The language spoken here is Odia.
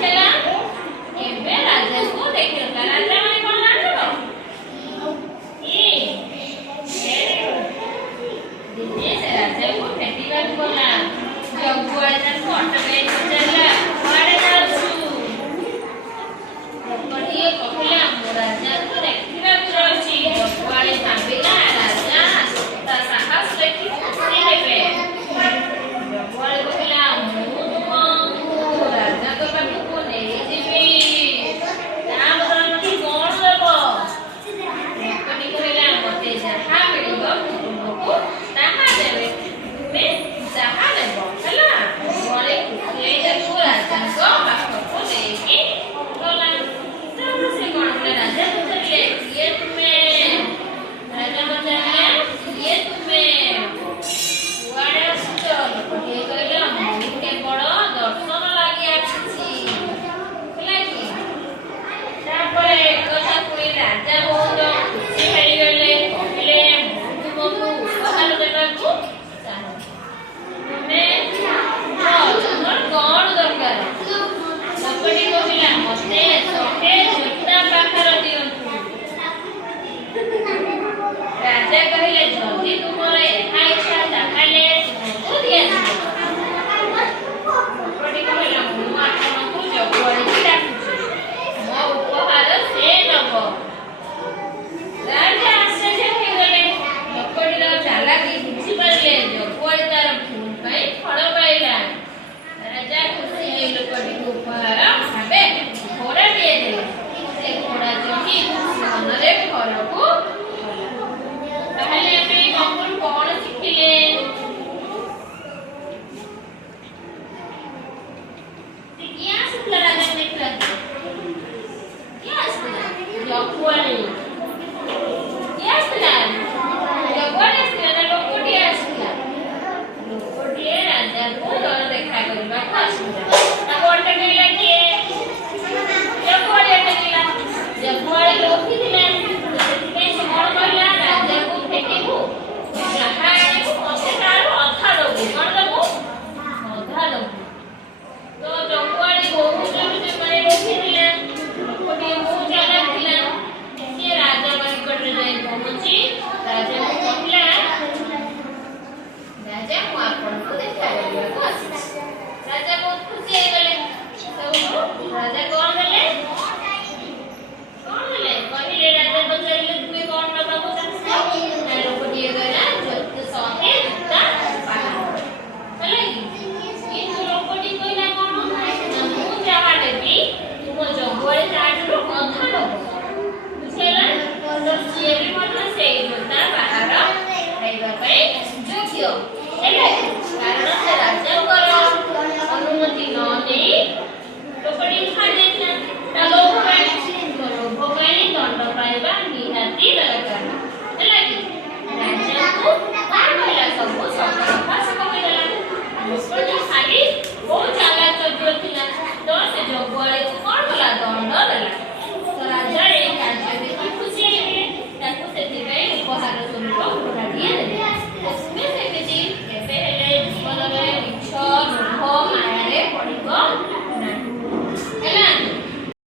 ହେଲା ଏବେ ରାଜାକୁ ଦେଖିଲା ରାଜା ମାନେ କଣ ଜାଣିଛ ଦିନେ ସେ ରାଜାକୁ ଭେଟିବାକୁ ଗଲା ଜଗୁଆଳି ତାକୁ ଅଟକାଇ ପଚାରିଲା କୁଆଡ଼େ ଯାଉଛୁ ଲୋକଟିଏ କହିଲା ମୁଁ ରାଜାକୁ ଦେଖିବାକୁ ଯାଉଛି ଜଗୁଆଳି ଭାବିଲା ରାଜା ତା ସାହସ ଦେଖି ଖୁସି ହେବେ ଜଗୁଆଳି କହିଲା ମୁଁ ତୁମକୁ ରାଜାଙ୍କ ପାଖକୁ ନେଇଯିବି ତା ବଦଳରେ କଣ ଦେବ ଲୋକଟି କହିଲା ମୋତେ ଯାହା ମିଳିବ ମୁଁ ତୁମକୁ ତାହା ଦେବି ତୁମେ ଯାହା ନେବ ହେଲା ଜଗୁଆଳି ଖୁସି ହେଇ ତାକୁ ରାଜାଙ୍କ ପାଖକୁ ନେଇକି ଗଲା ତାପରେ ସେ କଣ କଲେ ରାଜା ପଚାରିଲେ କିଏ ତୁମେ ରାଜା ପଚାରିଲେ କିଏ ତୁମେ କୁଆଡ଼େ ଆସୁଛ ଲୋକଟିଏ କହିଲା ମୁଁ କେବଳ ଦର୍ଶନ ଲାଗି ଆସିଛି ହେଲା କି ତାପରେ ଏକଥା ଶୁଣି ରାଜା ବହୁତ ଖୁସି ହେଇଗଲେ କହିଲେ ମୁଁ ତୁମକୁ ଉପହାର ଦେବାକୁ ଚାହୁଁଛି ତୁମେ ତମର କଣ ଦରକାର ଲୋକଟି କହିଲା ମୋତେ 100 ଜୋତା ପାଖର ଦିଅନ୍ତୁ ରାଜା କହିଲେ ଯଦି ତୁମର ଏହା ଇଚ୍ଛା ତାହେଲେ ତୁମକୁ ଦିଆଯିବ ଲୋକଟି କହିଲା ମୁଁ ଆପଣଙ୍କୁ ଜଗୁଆଳିକି ଡାକୁଛି ମୋ ଉପହାର ସେ ନେବ ରାଜା ଆଶ୍ଚର୍ଯ୍ୟ ହେଇଗଲେ ଲୋକଟିର ଚାଲାକି ବୁଝିପାରିଲେ ଜଗୁଆଳି ତାର ଭୁଲ ପାଇଁ ଫଳ ପାଇଲା ରାଜା ଖୁସି ହେଇ ଲୋକଟିକୁ ଉପହାର ଭାବେ ଘୋଡ଼ାଟିଏ ଦେଲେ ସେ ଘୋଡ଼ା ଚଢ଼ି ଖୁସି ମନରେ ଘରକୁ ଗଲା ତାହେଲେ ଆମେ ଏଇ ଗପରୁ କଣ ଶିଖିଲେ କିଏ ଆସିଥିଲା ରାଜାକୁ ଦେଖିବାକୁ କିଏ ଆସିଥିଲା ଜଗୁଆଳି କିଏ ଆସିଥିଲା ଜଗୁଆଳି ଆସିଥିଲା ନା ଲୋକଟିଏ ଆସିଥିଲା ଲୋକଟିଏ ରାଜାକୁ ଦେଖା କରିବାକୁ ଆସିଥିଲା ତାକୁ ଅଟକେଇଲା କିଏ ଜଗୁଆଳି ଅଟକେଇଲା ଜଗୁଆଳି ଲୋଭିଥିଲା ସେଥିପାଇଁ ସେ କଣ କହିଲା ରାଜାକୁ ଭେଟିବୁ ଯାହା ଆଣିବୁ ମୋତେ ତାର ଅଧା ଦବୁ କଣ ଦବୁ ଅଧା ଦବୁ ତ ଜଗୁଆଳି ବହୁତ ମାନେ ଲୋଭିଥିଲା ଲୋକଟିଏ ବହୁତ ଚାଲାକ ଥିଲା ସିଏ ରାଜାଙ୍କ ନିକଟରେ ଯାଇ ପହଞ୍ଚି ରାଜାକୁ କହିଲା ରାଜା ମୁଁ ଆପଣଙ୍କୁ ଦେଖା କରିବାକୁ ଆସିଛି ରାଜା ବହୁତ ଖୁସି ହେଇଗଲେ ରାଜା କଣ କଲେ କହିଲେ ରାଜା ପଚାରିଲେ ତୁମେ କଣ ନେବାକୁ ଚାହୁଁଛ ଲୋକଟିଏ କହିଲା 100 ଜୋତା ପାହାର ହେଲା କିନ୍ତୁ ଲୋକଟି କହିଲା କଣ ମୁଁ ଯାହା ନେବି ତୁମ ଜଗୁଆଳି ତାଠାରୁ ଅଧା ନେବ ବୁଝିହେଲା ତ ସିଏ ବି ମଧ୍ୟ ସେଇ ଜୋତା ପାହାର ଖାଇବା ପାଇଁ ଯୋଗ୍ୟ ହେଲା